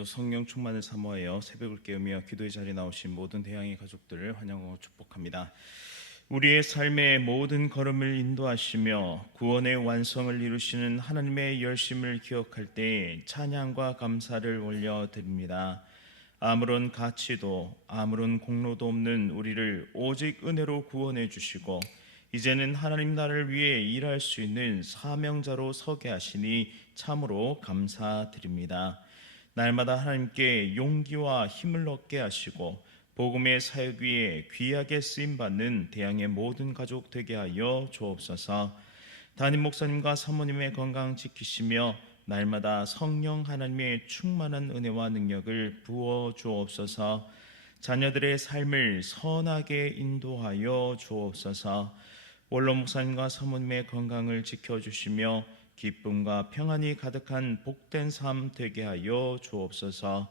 오늘도 성령 충만을 사모하여 새벽을 깨우며 기도의 자리에 나오신 모든 대양의 가족들을 환영하고 축복합니다. 우리의 삶의 모든 걸음을 인도하시며 구원의 완성을 이루시는 하나님의 열심을 기억할 때 찬양과 감사를 올려드립니다. 아무런 가치도 아무런 공로도 없는 우리를 오직 은혜로 구원해 주시고 이제는 하나님 나라를 위해 일할 수 있는 사명자로 서게 하시니 참으로 감사드립니다. 날마다 하나님께 용기와 힘을 얻게 하시고 복음의 사역 위에 귀하게 쓰임받는 대양의 모든 가족 되게 하여 주옵소서. 담임 목사님과 사모님의 건강 지키시며 날마다 성령 하나님의 충만한 은혜와 능력을 부어 주옵소서. 자녀들의 삶을 선하게 인도하여 주옵소서. 원로 목사님과 사모님의 건강을 지켜주시며 기쁨과 평안이 가득한 복된 삶 되게 하여 주옵소서.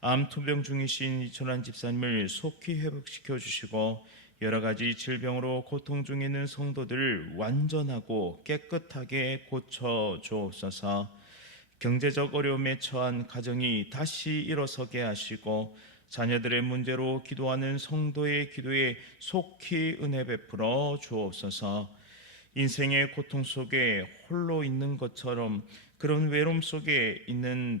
암 투병 중이신 이천환 집사님을 속히 회복시켜 주시고 여러 가지 질병으로 고통 중에 있는 성도들을 완전하고 깨끗하게 고쳐 주옵소서. 경제적 어려움에 처한 가정이 다시 일어서게 하시고 자녀들의 문제로 기도하는 성도의 기도에 속히 은혜 베풀어 주옵소서. 인생의 고통 속에 홀로 있는 것처럼 그런 외로움 속에 있는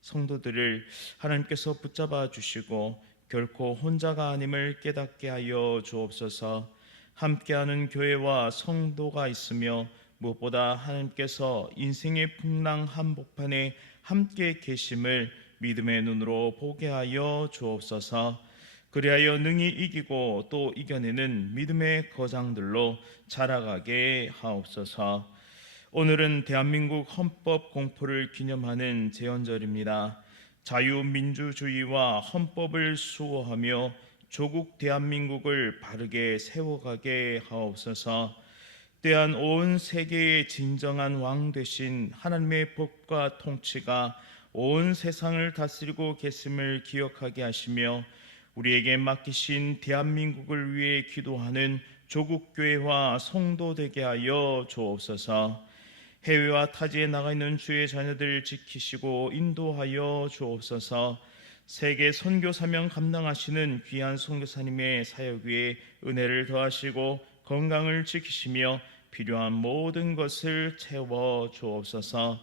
성도들을 하나님께서 붙잡아 주시고 결코 혼자가 아님을 깨닫게 하여 주옵소서. 함께하는 교회와 성도가 있으며 무엇보다 하나님께서 인생의 풍랑 한복판에 함께 계심을 믿음의 눈으로 보게 하여 주옵소서. 그리하여 능히 이기고 또 이겨내는 믿음의 거장들로 자라가게 하옵소서. 오늘은 대한민국 헌법 공포를 기념하는 제헌절입니다. 자유민주주의와 헌법을 수호하며 조국 대한민국을 바르게 세워가게 하옵소서. 또한 온 세계의 진정한 왕 되신 하나님의 법과 통치가 온 세상을 다스리고 계심을 기억하게 하시며 우리에게 맡기신 대한민국을 위해 기도하는 조국교회와 성도 되게 하여 주옵소서. 해외와 타지에 나가 있는 주의 자녀들 지키시고 인도하여 주옵소서. 세계 선교 사명 감당하시는 귀한 선교사님의 사역 위에 은혜를 더하시고 건강을 지키시며 필요한 모든 것을 채워 주옵소서.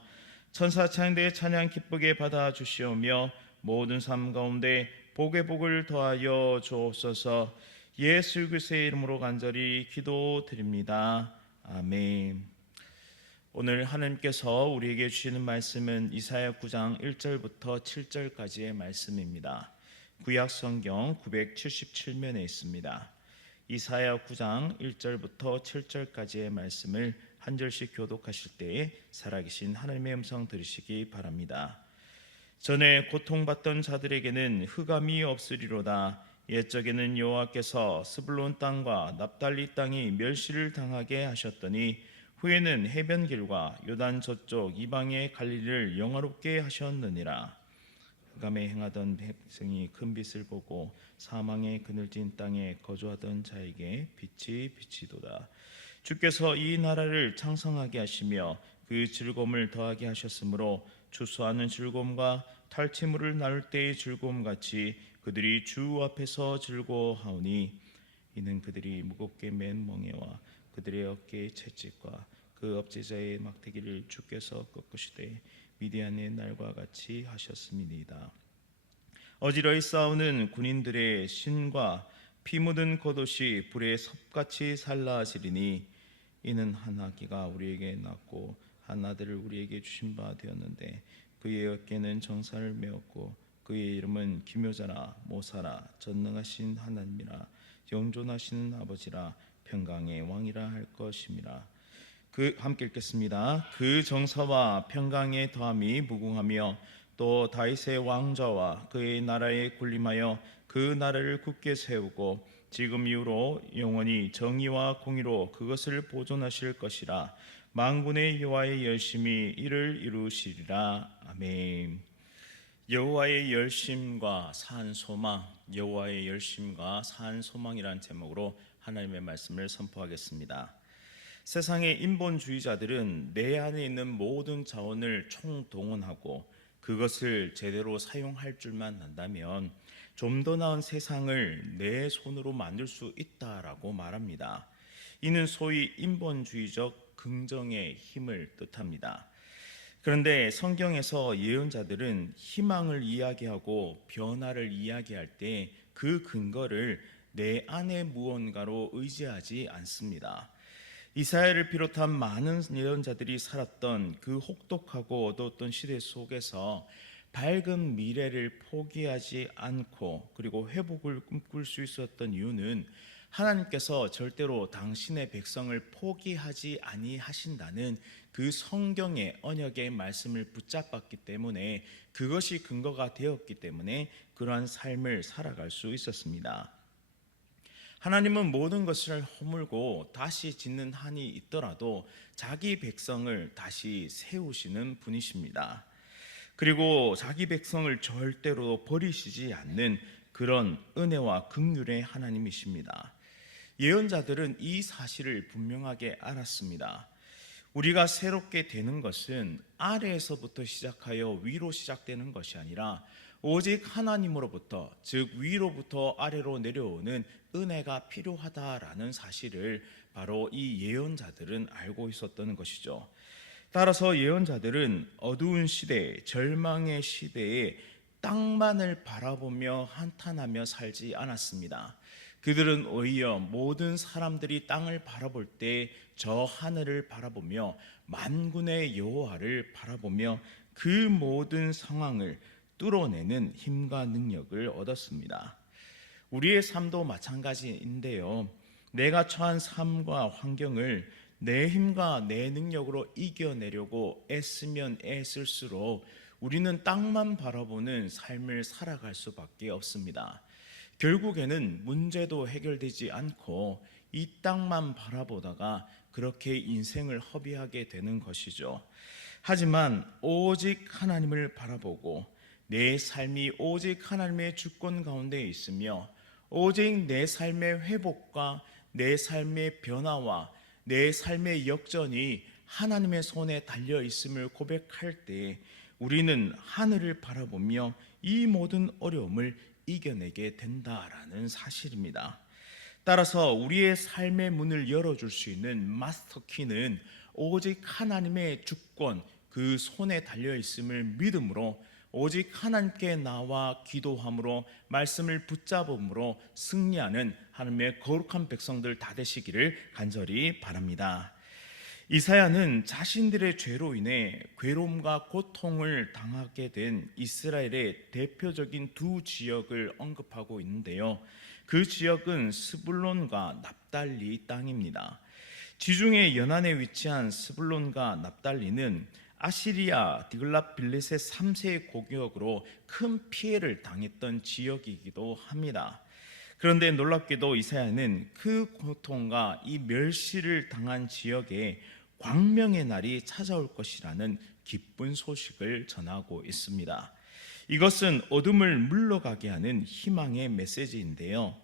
천사 찬양대 찬양 기쁘게 받아 주시오며 모든 삶 가운데 복의 복을 더하여 주옵소서. 예수 그리스도의 이름으로 간절히 기도드립니다. 아멘. 오늘 하나님께서 우리에게 주시는 말씀은 이사야 9장 1절부터 7절까지의 말씀입니다. 구약 성경 977면에 있습니다. 이사야 9장 1절부터 7절까지의 말씀을 한 절씩 교독하실 때에 살아계신 하나님의 음성 들으시기 바랍니다. 전에 고통받던 자들에게는 흑암이 없으리로다. 옛적에는 여호와께서 스불론 땅과 납달리 땅이 멸시를 당하게 하셨더니 후에는 해변길과 요단 저쪽 이방의 갈릴리를 영화롭게 하셨느니라. 흑암에 행하던 백성이 큰 빛을 보고 사망의 그늘진 땅에 거주하던 자에게 빛이 비치도다. 주께서 이 나라를 창성하게 하시며 그 즐거움을 더하게 하셨으므로 추수하는 즐거움과 탈취물을 나눌 때의 즐거움같이 그들이 주 앞에서 즐거워하오니 이는 그들이 무겁게 맨 멍에와 그들의 어깨의 채찍과 그 업제자의 막대기를 주께서 꺾으시되 미디안의 날과 같이 하셨음이니이다. 어지러이 싸우는 군인들의 신과 피 묻은 겉옷이 불에 섭같이 살라지리니 이는 한 아기가 우리에게 낳고 한 아들을 우리에게 주신 바 되었는데 그의 어깨는 정사를 메었고 그의 이름은 기묘자라 모사라 전능하신 하나님이라 영존하시는 아버지라 평강의 왕이라 할 것임이라. 함께 읽겠습니다. 그 정사와 평강의 더함이 무궁하며 또 다윗의 왕좌와 그의 나라에 군림하여 그 나라를 굳게 세우고 지금 이후로 영원히 정의와 공의로 그것을 보존하실 것이라. 만군의 여호와의 열심이 이를 이루시리라. 아멘. 여호와의 열심과 산 소망, 여호와의 열심과 산 소망이라는 제목으로 하나님의 말씀을 선포하겠습니다. 세상의 인본주의자들은 내 안에 있는 모든 자원을 총동원하고 그것을 제대로 사용할 줄만 안다면 좀 더 나은 세상을 내 손으로 만들 수 있다라고 말합니다. 이는 소위 인본주의적 긍정의 힘을 뜻합니다. 그런데 성경에서 예언자들은 희망을 이야기하고 변화를 이야기할 때 그 근거를 내 안의 무언가로 의지하지 않습니다. 이사야를 비롯한 많은 예언자들이 살았던 그 혹독하고 어두웠던 시대 속에서 밝은 미래를 포기하지 않고 그리고 회복을 꿈꿀 수 있었던 이유는 하나님께서 절대로 당신의 백성을 포기하지 아니하신다는 그 성경의 언약의 말씀을 붙잡았기 때문에, 그것이 근거가 되었기 때문에 그러한 삶을 살아갈 수 있었습니다. 하나님은 모든 것을 허물고 다시 짓는 한이 있더라도 자기 백성을 다시 세우시는 분이십니다. 그리고 자기 백성을 절대로 버리시지 않는 그런 은혜와 긍휼의 하나님이십니다. 예언자들은 이 사실을 분명하게 알았습니다. 우리가 새롭게 되는 것은 아래에서부터 시작하여 위로 시작되는 것이 아니라 오직 하나님으로부터, 즉 위로부터 아래로 내려오는 은혜가 필요하다라는 사실을 바로 이 예언자들은 알고 있었던 것이죠. 따라서 예언자들은 어두운 시대, 절망의 시대에 땅만을 바라보며 한탄하며 살지 않았습니다. 그들은 오히려 모든 사람들이 땅을 바라볼 때 저 하늘을 바라보며 만군의 여호와를 바라보며 그 모든 상황을 뚫어내는 힘과 능력을 얻었습니다. 우리의 삶도 마찬가지인데요. 내가 처한 삶과 환경을 내 힘과 내 능력으로 이겨내려고 애쓰면 애쓸수록 우리는 땅만 바라보는 삶을 살아갈 수밖에 없습니다. 결국에는 문제도 해결되지 않고 이 땅만 바라보다가 그렇게 인생을 허비하게 되는 것이죠. 하지만 오직 하나님을 바라보고 내 삶이 오직 하나님의 주권 가운데 있으며 오직 내 삶의 회복과 내 삶의 변화와 내 삶의 역전이 하나님의 손에 달려 있음을 고백할 때 우리는 하늘을 바라보며 이 모든 어려움을 이겨내게 된다라는 사실입니다. 따라서 우리의 삶의 문을 열어줄 수 있는 마스터키는 오직 하나님의 주권, 그 손에 달려 있음을 믿음으로 오직 하나님께 나와 기도함으로 말씀을 붙잡음으로 승리하는 하나님의 거룩한 백성들 다 되시기를 간절히 바랍니다. 이사야는 자신들의 죄로 인해 괴로움과 고통을 당하게 된 이스라엘의 대표적인 두 지역을 언급하고 있는데요. 그 지역은 스불론과 납달리 땅입니다. 지중해 연안에 위치한 스불론과 납달리는 아시리아 디글랏빌렛의 3세 공격으로 큰 피해를 당했던 지역이기도 합니다. 그런데 놀랍게도 이사야는 그 고통과 이 멸시를 당한 지역에 광명의 날이 찾아올 것이라는 기쁜 소식을 전하고 있습니다. 이것은 어둠을 물러가게 하는 희망의 메시지인데요.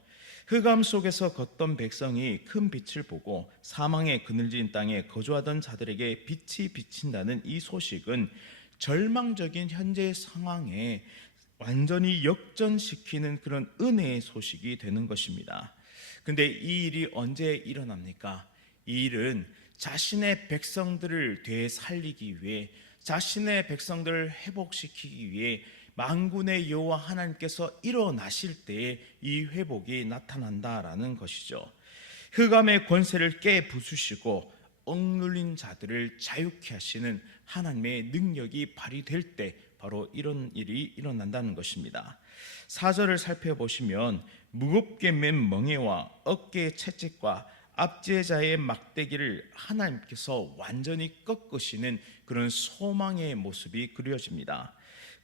흑암 속에서 걷던 백성이 큰 빛을 보고 사망의 그늘진 땅에 거주하던 자들에게 빛이 비친다는 이 소식은 절망적인 현재 상황에 완전히 역전시키는 그런 은혜의 소식이 되는 것입니다. 근데 이 일이 언제 일어납니까? 이 일은 자신의 백성들을 되살리기 위해, 자신의 백성들을 회복시키기 위해 만군의 여호와 하나님께서 일어나실 때에 이 회복이 나타난다라는 것이죠. 흑암의 권세를 깨부수시고 억눌린 자들을 자유케 하시는 하나님의 능력이 발휘될 때 바로 이런 일이 일어난다는 것입니다. 4절을 살펴보시면 무겁게 맨 멍에와 어깨의 채찍과 앞지의 자의 막대기를 하나님께서 완전히 꺾으시는 그런 소망의 모습이 그려집니다.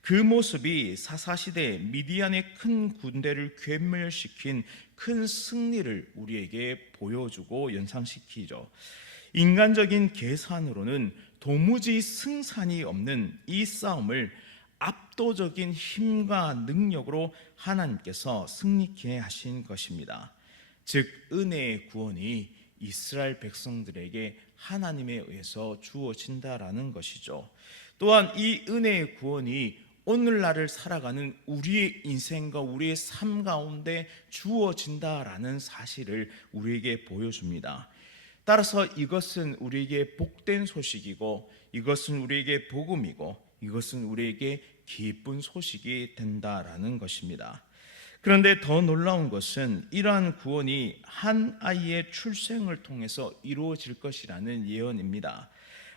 그 모습이 사사시대 미디안의 큰 군대를 괴멸시킨 큰 승리를 우리에게 보여주고 연상시키죠. 인간적인 계산으로는 도무지 승산이 없는 이 싸움을 압도적인 힘과 능력으로 하나님께서 승리케 하신 것입니다. 즉 은혜의 구원이 이스라엘 백성들에게 하나님에 의해서 주어진다라는 것이죠. 또한 이 은혜의 구원이 오늘날을 살아가는 우리의 인생과 우리의 삶 가운데 주어진다라는 사실을 우리에게 보여줍니다. 따라서 이것은 우리에게 복된 소식이고, 이것은 우리에게 복음이고, 이것은 우리에게 기쁜 소식이 된다라는 것입니다. 그런데 더 놀라운 것은 이러한 구원이 한 아이의 출생을 통해서 이루어질 것이라는 예언입니다.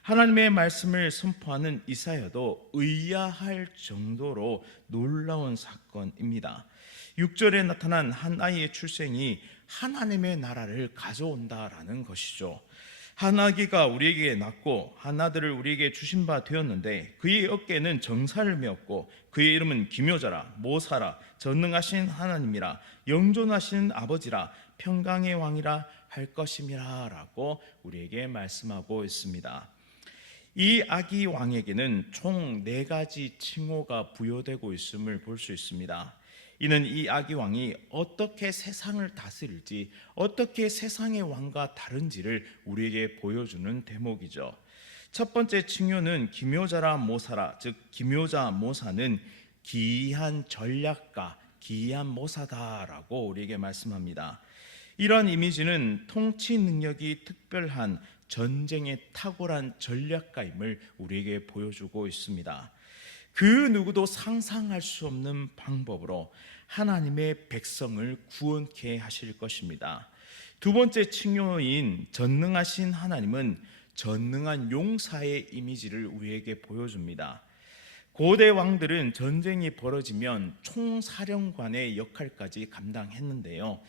하나님의 말씀을 선포하는 이사야도 의아할 정도로 놀라운 사건입니다. 6절에 나타난 한 아이의 출생이 하나님의 나라를 가져온다라는 것이죠. 한 아기가 우리에게 낳고 한 아들을 우리에게 주신 바 되었는데, 그의 어깨에는 정사를 메었고 그의 이름은 기묘자라, 모사라, 전능하신 하나님이라, 영존하신 아버지라, 평강의 왕이라 할 것임이라 라고 우리에게 말씀하고 있습니다. 이 아기 왕에게는 총 4가지 칭호가 부여되고 있음을 볼 수 있습니다. 이는 이 아기 왕이 어떻게 세상을 다스릴지, 어떻게 세상의 왕과 다른지를 우리에게 보여주는 대목이죠. 첫 번째 칭호는 기묘자라 모사라, 즉 기묘자 모사는 기이한 전략가, 기이한 모사다라고 우리에게 말씀합니다. 이러한 이미지는 통치 능력이 특별한 전쟁에 탁월한 전략가임을 우리에게 보여주고 있습니다. 그 누구도 상상할 수 없는 방법으로 하나님의 백성을 구원케 하실 것입니다. 두 번째 칭호인 전능하신 하나님은 전능한 용사의 이미지를 우리에게 보여줍니다. 고대 왕들은 전쟁이 벌어지면 총사령관의 역할까지 감당했는데요,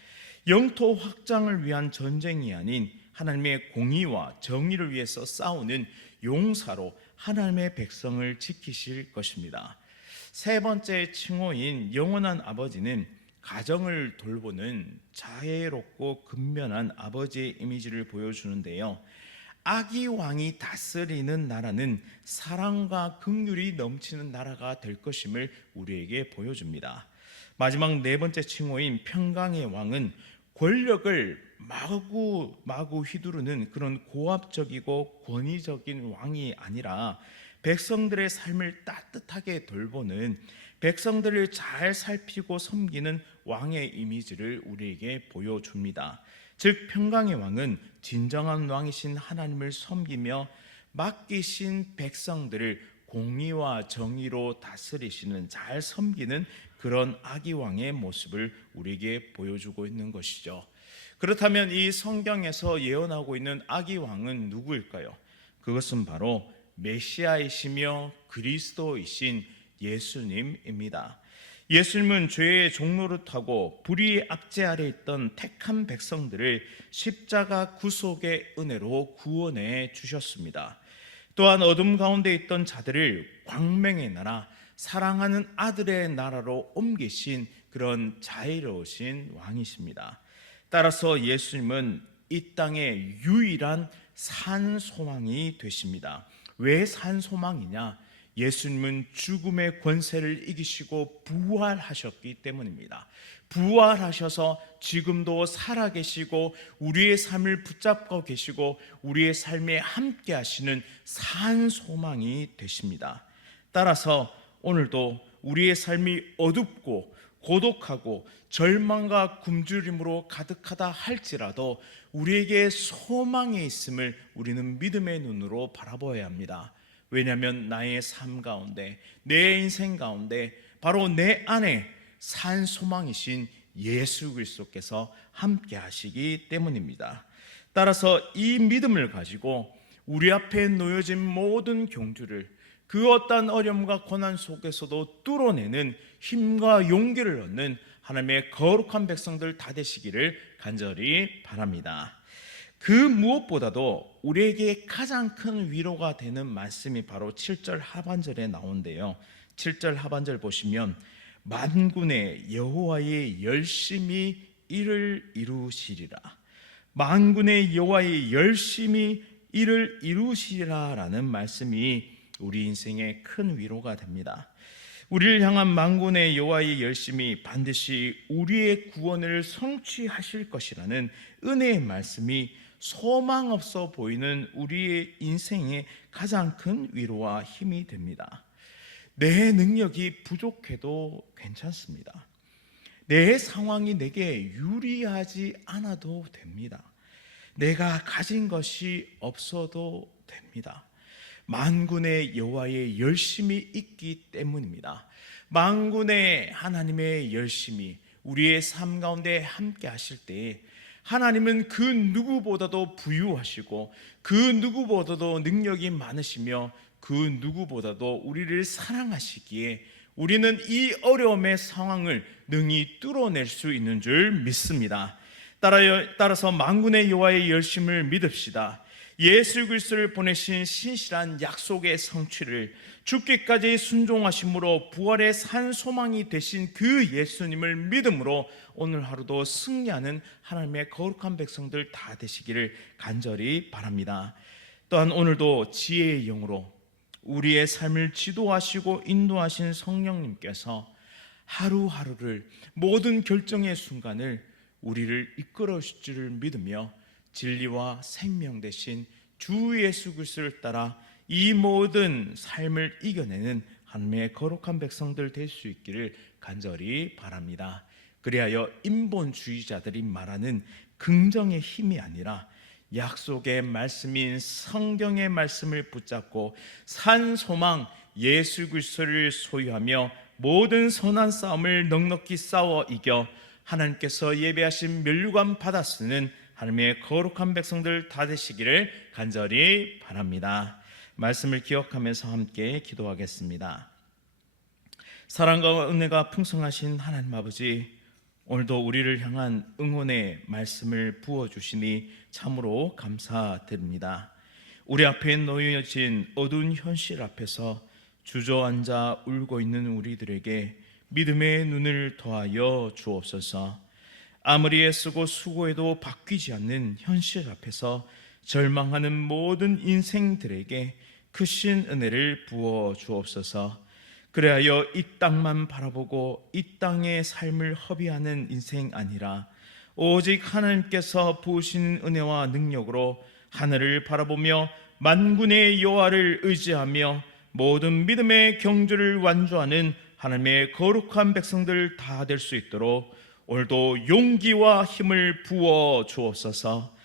영토 확장을 위한 전쟁이 아닌 하나님의 공의와 정의를 위해서 싸우는 용사로 하나님의 백성을 지키실 것입니다. 세 번째 칭호인 영원한 아버지는 가정을 돌보는 자애롭고 근면한 아버지의 이미지를 보여주는데요, 아기 왕이 다스리는 나라는 사랑과 긍휼이 넘치는 나라가 될 것임을 우리에게 보여줍니다. 마지막 4번째 칭호인 평강의 왕은 권력을 마구 휘두르는 그런 고압적이고 권위적인 왕이 아니라 백성들의 삶을 따뜻하게 돌보는, 백성들을 잘 살피고 섬기는 왕의 이미지를 우리에게 보여줍니다. 즉 평강의 왕은 진정한 왕이신 하나님을 섬기며 맡기신 백성들을 공의와 정의로 다스리시는, 잘 섬기는 그런 아기 왕의 모습을 우리에게 보여주고 있는 것이죠. 그렇다면 이 성경에서 예언하고 있는 아기 왕은 누구일까요? 그것은 바로 메시아이시며 그리스도이신 예수님입니다. 예수님은 죄의 종로를 타고 불의의 압제 아래 있던 택한 백성들을 십자가 구속의 은혜로 구원해 주셨습니다. 또한 어둠 가운데 있던 자들을 광명의 나라, 사랑하는 아들의 나라로 옮기신 그런 자애로우신 왕이십니다. 따라서 예수님은 이 땅의 유일한 산소망이 되십니다. 왜 산소망이냐? 예수님은 죽음의 권세를 이기시고 부활하셨기 때문입니다. 부활하셔서 지금도 살아계시고 우리의 삶을 붙잡고 계시고 우리의 삶에 함께 하시는 산소망이 되십니다. 따라서 오늘도 우리의 삶이 어둡고 고독하고 절망과 굶주림으로 가득하다 할지라도 우리에게 소망이 있음을 우리는 믿음의 눈으로 바라보아야 합니다. 왜냐하면 나의 삶 가운데, 내 인생 가운데 바로 내 안에 산 소망이신 예수 그리스도께서 함께 하시기 때문입니다. 따라서 이 믿음을 가지고 우리 앞에 놓여진 모든 경주를, 그 어떠한 어려움과 고난 속에서도 뚫어내는 힘과 용기를 얻는 하나님의 거룩한 백성들 다 되시기를 간절히 바랍니다. 그 무엇보다도 우리에게 가장 큰 위로가 되는 말씀이 바로 7절 하반절에 나오는데요, 7절 하반절 보시면 만군의 여호와의 열심히 이를 이루시리라, 만군의 여호와의 열심히 이를 이루시리라 라는 말씀이 우리 인생에 큰 위로가 됩니다. 우리를 향한 만군의 여호와의 열심이 반드시 우리의 구원을 성취하실 것이라는 은혜의 말씀이 소망 없어 보이는 우리의 인생에 가장 큰 위로와 힘이 됩니다. 내 능력이 부족해도 괜찮습니다. 내 상황이 내게 유리하지 않아도 됩니다. 내가 가진 것이 없어도 됩니다. 만군의 여호와의 열심이 있기 때문입니다. 만군의 하나님의 열심이 우리의 삶 가운데 함께 하실 때에 하나님은 그 누구보다도 부유하시고 그 누구보다도 능력이 많으시며 그 누구보다도 우리를 사랑하시기에 우리는 이 어려움의 상황을 능히 뚫어낼 수 있는 줄 믿습니다. 따라서 만군의 여호와의 열심을 믿읍시다. 예수 그리스도를 보내신 신실한 약속의 성취를, 죽기까지 순종하심으로 부활의 산 소망이 되신 그 예수님을 믿음으로 오늘 하루도 승리하는 하나님의 거룩한 백성들 다 되시기를 간절히 바랍니다. 또한 오늘도 지혜의 영으로 우리의 삶을 지도하시고 인도하신 성령님께서 하루하루를, 모든 결정의 순간을 우리를 이끌어 주실 줄을 믿으며 진리와 생명 되신 주 예수 그리스도를 따라 이 모든 삶을 이겨내는 하나님의 거룩한 백성들 될 수 있기를 간절히 바랍니다. 그리하여 인본주의자들이 말하는 긍정의 힘이 아니라 약속의 말씀인 성경의 말씀을 붙잡고 산 소망 예수 그리스도를 소유하며 모든 선한 싸움을 넉넉히 싸워 이겨 하나님께서 예배하신 면류관 받아 쓰는 하나님의 거룩한 백성들 다 되시기를 간절히 바랍니다. 말씀을 기억하면서 함께 기도하겠습니다. 사랑과 은혜가 풍성하신 하나님 아버지, 오늘도 우리를 향한 응원의 말씀을 부어주시니 참으로 감사드립니다. 우리 앞에 놓여진 어두운 현실 앞에서 주저앉아 울고 있는 우리들에게 믿음의 눈을 더하여 주옵소서. 아무리 애쓰고 수고해도 바뀌지 않는 현실 앞에서 절망하는 모든 인생들에게 크신 은혜를 부어 주옵소서. 그래야 이 땅만 바라보고 이 땅의 삶을 허비하는 인생 아니라 오직 하나님께서 부으신 은혜와 능력으로 하늘을 바라보며 만군의 여호와를 의지하며 모든 믿음의 경주를 완주하는 하나님의 거룩한 백성들 다 될 수 있도록 오늘도 용기와 힘을 부어 주옵소서.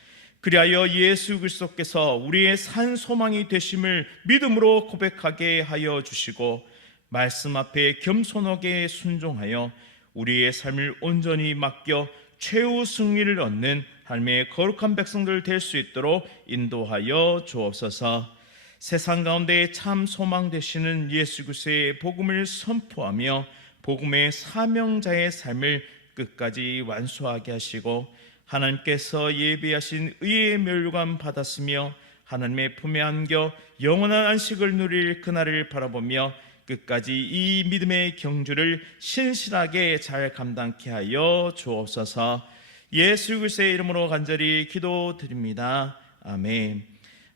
그리하여 예수 그리스도께서 우리의 산 소망이 되심을 믿음으로 고백하게 하여 주시고 말씀 앞에 겸손하게 순종하여 우리의 삶을 온전히 맡겨 최후 승리를 얻는 하나님의 거룩한 백성들 될 수 있도록 인도하여 주옵소서. 세상 가운데 참 소망 되시는 예수 그리스도의 복음을 선포하며 복음의 사명자의 삶을 끝까지 완수하게 하시고 하나님께서 예비하신 의의 멸류관 받았으며 하나님의 품에 안겨 영원한 안식을 누릴 그날을 바라보며 끝까지 이 믿음의 경주를 신실하게 잘 감당케 하여 주옵소서. 예수 그리스도의 이름으로 간절히 기도드립니다. 아멘.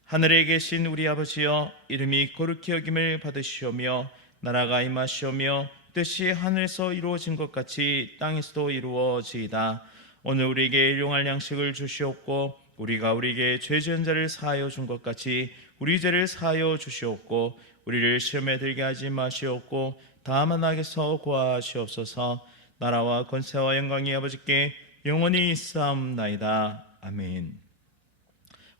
하늘에 계신 우리 아버지여, 이름이 거룩히 여김을 받으시오며 나라가 임하시오며 뜻이 하늘에서 이루어진 것 같이 땅에서도 이루어지이다. 오늘 우리에게 일용할 양식을 주시옵고 우리가 우리에게 죄 지은 자를 사하여 준 것 같이 우리 죄를 사하여 주시옵고 우리를 시험에 들게 하지 마시옵고 다만 악에서 구하시옵소서. 나라와 권세와 영광이 아버지께 영원히 있사옵나이다. 아멘.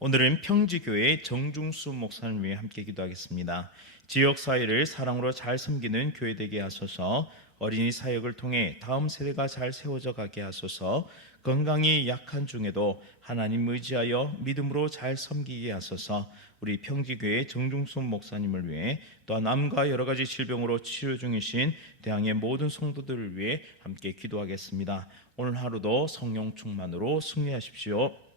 오늘은 평지교회 정중수 목사님을 위해 함께 기도하겠습니다. 지역사회를 사랑으로 잘 섬기는 교회 되게 하소서. 어린이 사역을 통해 다음 세대가 잘 세워져 가게 하소서. 건강이 약한 중에도 하나님 의지하여 믿음으로 잘 섬기게 하소서. 우리 평지교회 정중수 목사님을 위해 또한 암과 여러 가지 질병으로 치료 중이신 대항의 모든 성도들을 위해 함께 기도하겠습니다. 오늘 하루도 성령 충만으로 승리하십시오.